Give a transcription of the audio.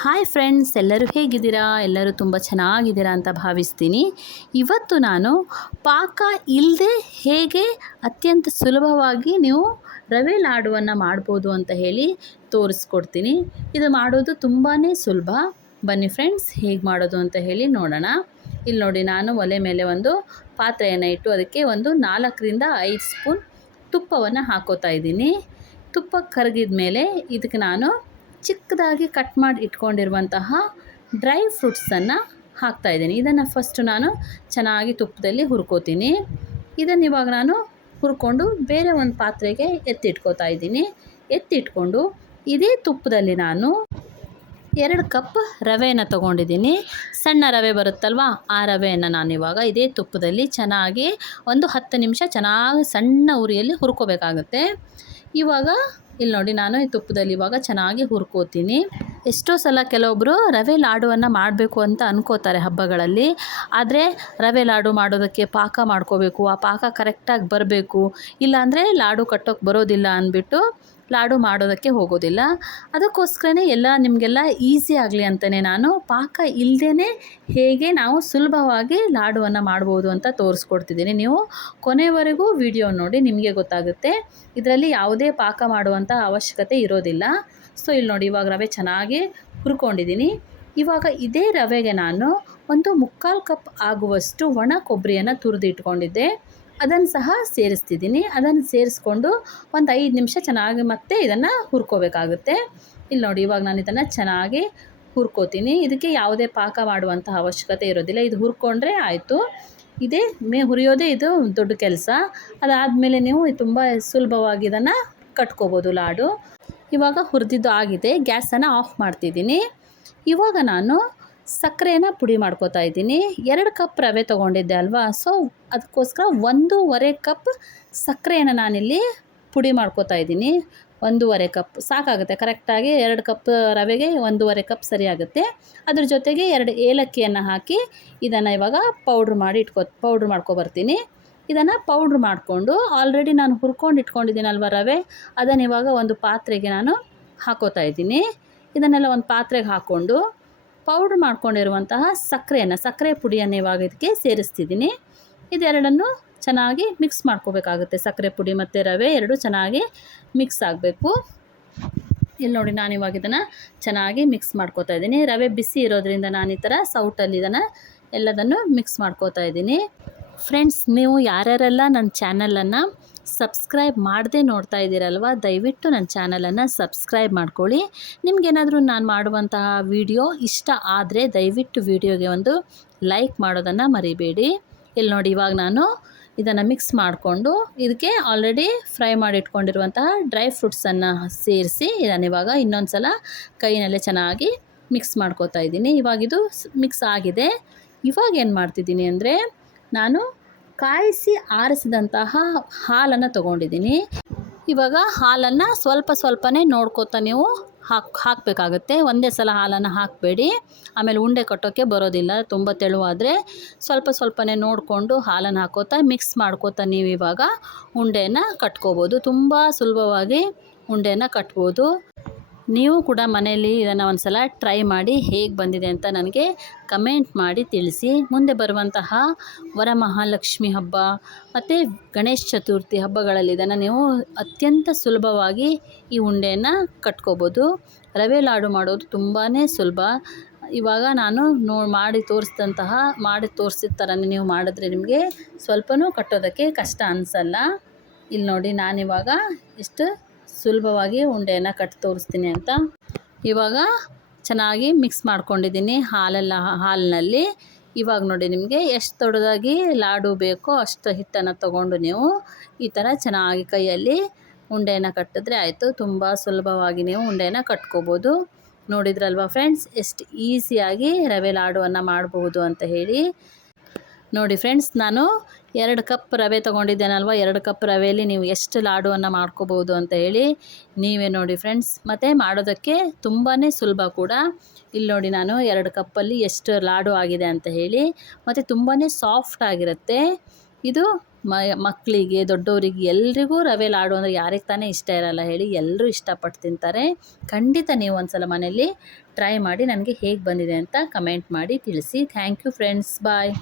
Hi friends, ಎಲ್ಲರೂ ಹೇಗಿದ್ದೀರಾ? ಎಲ್ಲರೂ ತುಂಬ ಚೆನ್ನಾಗಿದ್ದೀರಾ ಅಂತ ಭಾವಿಸ್ತೀನಿ. ಇವತ್ತು ನಾನು ಪಾಕ ಇಲ್ಲದೆ ಹೇಗೆ ಅತ್ಯಂತ ಸುಲಭವಾಗಿ ನೀವು ರವೆ ಲಾಡುವನ್ನು ಮಾಡ್ಬೋದು ಅಂತ ಹೇಳಿ ತೋರಿಸ್ಕೊಡ್ತೀನಿ. ಇದು ಮಾಡೋದು ತುಂಬಾ ಸುಲಭ. ಬನ್ನಿ ಫ್ರೆಂಡ್ಸ್, ಹೇಗೆ ಮಾಡೋದು ಅಂತ ಹೇಳಿ ನೋಡೋಣ. ಇಲ್ಲಿ ನೋಡಿ, ನಾನು ಒಲೆ ಮೇಲೆ ಒಂದು ಪಾತ್ರೆಯನ್ನು ಇಟ್ಟು ಅದಕ್ಕೆ ಒಂದು 4ರಿಂದ 5 ಸ್ಪೂನ್ ತುಪ್ಪವನ್ನು ಹಾಕೋತಾ ಇದ್ದೀನಿ. ತುಪ್ಪ ಕರಗಿದ ಮೇಲೆ ಇದಕ್ಕೆ ನಾನು ಚಿಕ್ಕದಾಗಿ ಕಟ್ ಮಾಡಿ ಇಟ್ಕೊಂಡಿರುವಂತಹ ಡ್ರೈ ಫ್ರೂಟ್ಸನ್ನು ಹಾಕ್ತಾಯಿದ್ದೀನಿ. ಇದನ್ನು ಫಸ್ಟು ನಾನು ಚೆನ್ನಾಗಿ ತುಪ್ಪದಲ್ಲಿ ಹುರ್ಕೋತೀನಿ. ಇದನ್ನು ಇವಾಗ ನಾನು ಹುರ್ಕೊಂಡು ಬೇರೆ ಒಂದು ಪಾತ್ರೆಗೆ ಎತ್ತಿಟ್ಕೋತಾ ಇದ್ದೀನಿ. ಎತ್ತಿಟ್ಕೊಂಡು ಇದೇ ತುಪ್ಪದಲ್ಲಿ ನಾನು 2 ಕಪ್ ರವೆಯನ್ನು ತೊಗೊಂಡಿದ್ದೀನಿ. ಸಣ್ಣ ರವೆ ಬರುತ್ತಲ್ವ, ಆ ರವೆಯನ್ನು ನಾನಿವಾಗ ಇದೇ ತುಪ್ಪದಲ್ಲಿ ಚೆನ್ನಾಗಿ ಒಂದು 10 ನಿಮಿಷ ಚೆನ್ನಾಗಿ ಸಣ್ಣ ಉರಿಯಲ್ಲಿ ಹುರ್ಕೋಬೇಕಾಗುತ್ತೆ. ಇವಾಗ ಇಲ್ಲಿ ನೋಡಿ, ನಾನು ಈ ತುಪ್ಪದಲ್ಲಿ ಇವಾಗ ಚೆನ್ನಾಗಿ ಹುರ್ಕೋತೀನಿ. ಎಷ್ಟೋ ಸಲ ಕೆಲವೊಬ್ಬರು ರವೆ ಲಾಡುವನ್ನು ಮಾಡಬೇಕು ಅಂತ ಅನ್ಕೋತಾರೆ ಹಬ್ಬಗಳಲ್ಲಿ. ಆದರೆ ರವೆ ಲಾಡು ಮಾಡೋದಕ್ಕೆ ಪಾಕ ಮಾಡ್ಕೋಬೇಕು, ಆ ಪಾಕ ಕರೆಕ್ಟಾಗಿ ಬರಬೇಕು, ಇಲ್ಲಾಂದರೆ ಲಾಡು ಕಟ್ಟೋಕ್ಕೆ ಬರೋದಿಲ್ಲ ಅಂದ್ಬಿಟ್ಟು ಲಾಡು ಮಾಡೋದಕ್ಕೆ ಹೋಗೋದಿಲ್ಲ. ಅದಕ್ಕೋಸ್ಕರನೇ ನಿಮಗೆಲ್ಲ ಈಸಿ ಆಗಲಿ ಅಂತಲೇ ನಾನು ಪಾಕ ಇಲ್ಲದೇ ಹೇಗೆ ನಾವು ಸುಲಭವಾಗಿ ಲಾಡುವನ್ನು ಮಾಡ್ಬೋದು ಅಂತ ತೋರಿಸ್ಕೊಡ್ತಿದ್ದೀನಿ. ನೀವು ಕೊನೆವರೆಗೂ ವಿಡಿಯೋ ನೋಡಿ, ನಿಮಗೆ ಗೊತ್ತಾಗುತ್ತೆ. ಇದರಲ್ಲಿ ಯಾವುದೇ ಪಾಕ ಮಾಡುವಂಥ ಅವಶ್ಯಕತೆ ಇರೋದಿಲ್ಲ. ಸೊ ಇಲ್ಲಿ ನೋಡಿ, ಇವಾಗ ರವೆ ಚೆನ್ನಾಗಿ ಹುರ್ಕೊಂಡಿದ್ದೀನಿ. ಇವಾಗ ಇದೇ ರವೆಗೆ ನಾನು ಒಂದು 3/4 ಕಪ್ ಆಗುವಷ್ಟು ಒಣ ಕೊಬ್ಬರಿಯನ್ನು ತುರಿದು ಇಟ್ಕೊಂಡಿದ್ದೆ, ಅದನ್ನು ಸಹ ಸೇರಿಸ್ತಿದ್ದೀನಿ. ಅದನ್ನು ಸೇರಿಸ್ಕೊಂಡು ಒಂದು 5 ನಿಮಿಷ ಚೆನ್ನಾಗಿ ಮತ್ತೆ ಇದನ್ನು ಹುರ್ಕೋಬೇಕಾಗುತ್ತೆ. ಇಲ್ಲಿ ನೋಡಿ, ಇವಾಗ ನಾನು ಇದನ್ನು ಚೆನ್ನಾಗಿ ಹುರ್ಕೋತೀನಿ. ಇದಕ್ಕೆ ಯಾವುದೇ ಪಾಕ ಮಾಡುವಂಥ ಅವಶ್ಯಕತೆ ಇರೋದಿಲ್ಲ. ಇದು ಹುರ್ಕೊಂಡ್ರೆ ಆಯಿತು. ಇದೇ ಹುರಿಯೋದೇ ಇದು ದೊಡ್ಡ ಕೆಲಸ. ಅದಾದಮೇಲೆ ನೀವು ತುಂಬ ಸುಲಭವಾಗಿ ಇದನ್ನು ಕಟ್ಕೋಬೋದು ಲಾಡು. ಇವಾಗ ಹುರಿದಿದ್ದು ಆಗಿದೆ. ಗ್ಯಾಸನ್ನು ಆಫ್ ಮಾಡ್ತಿದ್ದೀನಿ. ಇವಾಗ ನಾನು ಸಕ್ಕರೆಯನ್ನು ಪುಡಿ ಮಾಡ್ಕೋತಾ ಇದ್ದೀನಿ. 2 ಕಪ್ ರವೆ ತೊಗೊಂಡಿದ್ದೆ ಅಲ್ವಾ, ಸೊ ಅದಕ್ಕೋಸ್ಕರ 1.5 ಕಪ್ ಸಕ್ಕರೆಯನ್ನು ನಾನಿಲ್ಲಿ ಪುಡಿ ಮಾಡ್ಕೋತಾ ಇದ್ದೀನಿ. 1.5 ಕಪ್ ಸಾಕಾಗುತ್ತೆ. ಕರೆಕ್ಟಾಗಿ 2 ಕಪ್ ರವೆಗೆ 1.5 ಕಪ್ ಸರಿಯಾಗುತ್ತೆ. ಅದ್ರ ಜೊತೆಗೆ 2 ಏಲಕ್ಕಿಯನ್ನು ಹಾಕಿ ಇದನ್ನು ಇವಾಗ ಪೌಡ್ರ್ ಮಾಡ್ಕೊಬರ್ತೀನಿ. ಇದನ್ನು ಪೌಡ್ರ್ ಮಾಡಿಕೊಂಡು ಆಲ್ರೆಡಿ ನಾನು ಹುರ್ಕೊಂಡು ಇಟ್ಕೊಂಡಿದ್ದೀನಲ್ವ ರವೆ, ಅದನ್ನು ಇವಾಗ ಒಂದು ಪಾತ್ರೆಗೆ ನಾನು ಹಾಕೋತಾ ಇದ್ದೀನಿ. ಇದನ್ನೆಲ್ಲ ಒಂದು ಪಾತ್ರೆಗೆ ಹಾಕ್ಕೊಂಡು ಪೌಡ್ರ್ ಮಾಡ್ಕೊಂಡಿರುವಂತಹ ಸಕ್ಕರೆ ಪುಡಿಯನ್ನು ಇವಾಗ ಇದಕ್ಕೆ ಸೇರಿಸ್ತಿದ್ದೀನಿ. ಇದೆರಡನ್ನು ಚೆನ್ನಾಗಿ ಮಿಕ್ಸ್ ಮಾಡ್ಕೋಬೇಕಾಗುತ್ತೆ. ಸಕ್ಕರೆ ಪುಡಿ ಮತ್ತು ರವೆ ಎರಡು ಚೆನ್ನಾಗಿ ಮಿಕ್ಸ್ ಆಗಬೇಕು. ಇಲ್ಲಿ ನೋಡಿ, ನಾನಿವಾಗ ಇದನ್ನು ಚೆನ್ನಾಗಿ ಮಿಕ್ಸ್ ಮಾಡ್ಕೋತಾ ಇದ್ದೀನಿ. ರವೆ ಬಿಸಿ ಇರೋದ್ರಿಂದ ನಾನು ಈ ಥರ ಸೌಟಲ್ಲಿ ಇದನ್ನು ಎಲ್ಲದನ್ನು ಮಿಕ್ಸ್ ಮಾಡ್ಕೋತಾ ಇದ್ದೀನಿ. ಫ್ರೆಂಡ್ಸ್, ನೀವು ಯಾರ್ಯಾರೆಲ್ಲ ನನ್ನ ಚಾನಲನ್ನು ಸಬ್ಸ್ಕ್ರೈಬ್ ಮಾಡದೆ ನೋಡ್ತಾ ಇದ್ದೀರಲ್ವ, ದಯವಿಟ್ಟು ನನ್ನ ಚಾನಲನ್ನು ಸಬ್ಸ್ಕ್ರೈಬ್ ಮಾಡ್ಕೊಳ್ಳಿ. ನಿಮಗೇನಾದರೂ ನಾನು ಮಾಡುವಂತಹ ವಿಡಿಯೋ ಇಷ್ಟ ಆದರೆ ದಯವಿಟ್ಟು ವಿಡಿಯೋಗೆ ಒಂದು ಲೈಕ್ ಮಾಡೋದನ್ನು ಮರಿಬೇಡಿ. ಇಲ್ಲಿ ನೋಡಿ, ಇವಾಗ ನಾನು ಇದನ್ನು ಮಿಕ್ಸ್ ಮಾಡಿಕೊಂಡು ಇದಕ್ಕೆ ಆಲ್ರೆಡಿ ಫ್ರೈ ಮಾಡಿಟ್ಕೊಂಡಿರುವಂತಹ ಡ್ರೈ ಫ್ರೂಟ್ಸನ್ನು ಸೇರಿಸಿ ಇದನ್ನು ಇವಾಗ ಇನ್ನೊಂದು ಸಲ ಕೈನಲ್ಲೇ ಚೆನ್ನಾಗಿ ಮಿಕ್ಸ್ ಮಾಡ್ಕೋತಾ ಇದ್ದೀನಿ. ಇವಾಗಿದು ಮಿಕ್ಸ್ ಆಗಿದೆ. ಇವಾಗ ಏನು ಮಾಡ್ತಿದ್ದೀನಿ ಅಂದರೆ, ನಾನು ಕಾಯಿಸಿ ಆರಿಸಿದಂತಹ ಹಾಲನ್ನು ತೊಗೊಂಡಿದ್ದೀನಿ. ಇವಾಗ ಹಾಲನ್ನು ಸ್ವಲ್ಪನೇ ನೋಡ್ಕೋತಾ ನೀವು ಹಾಕಬೇಕಾಗುತ್ತೆ. ಒಂದೇ ಸಲ ಹಾಲನ್ನು ಹಾಕಬೇಡಿ, ಆಮೇಲೆ ಉಂಡೆ ಕಟ್ಟೋಕ್ಕೆ ಬರೋದಿಲ್ಲ. ತುಂಬ ತೆಳುವಾದರೆ ಸ್ವಲ್ಪನೇ ನೋಡಿಕೊಂಡು ಹಾಲನ್ನು ಹಾಕೋತಾ ಮಿಕ್ಸ್ ಮಾಡ್ಕೋತಾ ನೀವು ಇವಾಗ ಉಂಡೆಯನ್ನು ಕಟ್ಕೋಬೋದು. ತುಂಬ ಸುಲಭವಾಗಿ ಉಂಡೆಯನ್ನು ಕಟ್ಬೋದು. ನೀವು ಕೂಡ ಮನೆಯಲ್ಲಿ ಇದನ್ನು ಒಂದು ಸಲ ಟ್ರೈ ಮಾಡಿ ಹೇಗೆ ಬಂದಿದೆ ಅಂತ ನನಗೆ ಕಮೆಂಟ್ ಮಾಡಿ ತಿಳಿಸಿ. ಮುಂದೆ ಬರುವಂತಹ ವರಮಹಾಲಕ್ಷ್ಮಿ ಹಬ್ಬ ಮತ್ತು ಗಣೇಶ ಚತುರ್ಥಿ ಹಬ್ಬಗಳಲ್ಲಿ ಇದನ್ನು ನೀವು ಅತ್ಯಂತ ಸುಲಭವಾಗಿ ಈ ಉಂಡೆಯನ್ನು ಕಟ್ಕೋಬೋದು. ರವೆ ಲಾಡು ಮಾಡೋದು ತುಂಬಾ ಸುಲಭ. ಇವಾಗ ನಾನು ಮಾಡಿ ತೋರಿಸಿದ ಥರನೇ ನೀವು ಮಾಡಿದ್ರೆ ನಿಮಗೆ ಸ್ವಲ್ಪನೂ ಕಟ್ಟೋದಕ್ಕೆ ಕಷ್ಟ ಅನಿಸಲ್ಲ. ಇಲ್ಲಿ ನೋಡಿ, ನಾನಿವಾಗ ಎಷ್ಟು ಸುಲಭವಾಗಿ ಉಂಡೆಯನ್ನು ಕಟ್ಟಿ ತೋರಿಸ್ತೀನಿ ಅಂತ. ಇವಾಗ ಚೆನ್ನಾಗಿ ಮಿಕ್ಸ್ ಮಾಡ್ಕೊಂಡಿದ್ದೀನಿ ಹಾಲಿನಲ್ಲಿ. ಇವಾಗ ನೋಡಿ, ನಿಮಗೆ ಎಷ್ಟು ದೊಡ್ಡದಾಗಿ ಲಾಡು ಬೇಕೋ ಅಷ್ಟು ಹಿಟ್ಟನ್ನು ತೊಗೊಂಡು ನೀವು ಈ ಥರ ಚೆನ್ನಾಗಿ ಕೈಯಲ್ಲಿ ಉಂಡೆಯನ್ನು ಕಟ್ಟಿದ್ರೆ ಆಯಿತು. ತುಂಬ ಸುಲಭವಾಗಿ ನೀವು ಉಂಡೆಯನ್ನು ಕಟ್ಕೋಬೋದು. ನೋಡಿದ್ರಲ್ವ ಫ್ರೆಂಡ್ಸ್, ಎಷ್ಟು ಈಸಿಯಾಗಿ ರವೆ ಲಾಡುವನ್ನು ಮಾಡ್ಬೋದು ಅಂತ ಹೇಳಿ. ನೋಡಿ ಫ್ರೆಂಡ್ಸ್, ನಾನು 2 ಕಪ್ ರವೆ ತೊಗೊಂಡಿದ್ದೇನಲ್ವ, 2 ಕಪ್ ರವೆಯಲ್ಲಿ ನೀವು ಎಷ್ಟು ಲಾಡುವನ್ನು ಮಾಡ್ಕೋಬೋದು ಅಂತ ಹೇಳಿ ನೀವೇ ನೋಡಿ ಫ್ರೆಂಡ್ಸ್. ಮತ್ತು ಮಾಡೋದಕ್ಕೆ ತುಂಬಾ ಸುಲಭ ಕೂಡ. ಇಲ್ಲಿ ನೋಡಿ, ನಾನು 2 ಕಪ್ಪಲ್ಲಿ ಎಷ್ಟು ಲಾಡು ಆಗಿದೆ ಅಂತ ಹೇಳಿ. ಮತ್ತು ತುಂಬಾ ಸಾಫ್ಟ್ ಆಗಿರುತ್ತೆ ಇದು. ಮಕ್ಕಳಿಗೆ, ದೊಡ್ಡವರಿಗೆ ಎಲ್ರಿಗೂ ರವೆ ಲಾಡು ಅಂದರೆ ಯಾರಿಗೆ ತಾನೇ ಇಷ್ಟ ಇರಲ್ಲ ಹೇಳಿ, ಎಲ್ಲರೂ ಇಷ್ಟಪಟ್ಟು ತಿಂತಾರೆ. ಖಂಡಿತ ನೀವು ಒಂದು ಸಲ ಮನೆಯಲ್ಲಿ ಟ್ರೈ ಮಾಡಿ ನನಗೆ ಹೇಗೆ ಬಂದಿದೆ ಅಂತ ಕಮೆಂಟ್ ಮಾಡಿ ತಿಳಿಸಿ. Thank you friends, bye.